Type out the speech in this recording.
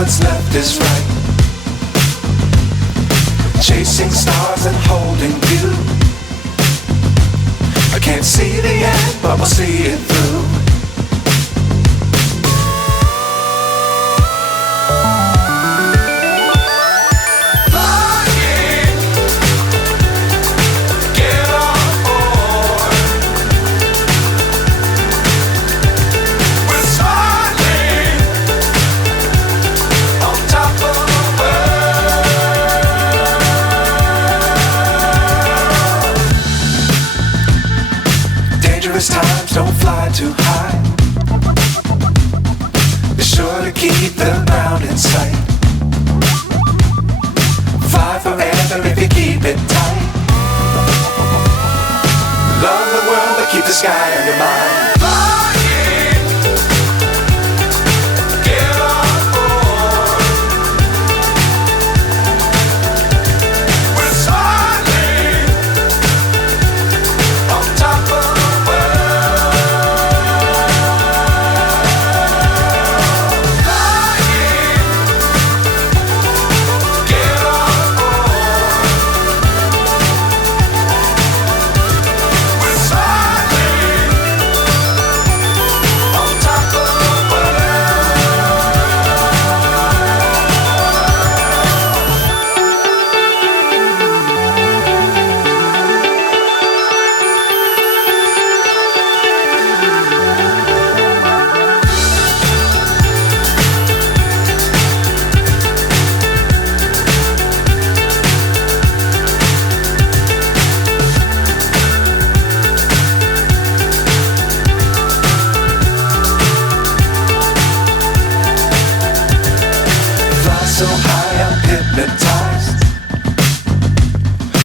what's left is right. Chasing stars and holding you. I can't see the end, but we'll see it through. Times don't fly too high. Be sure to keep the ground in sight. Fly forever if you keep it tight. Love the world but keep the sky on your mind.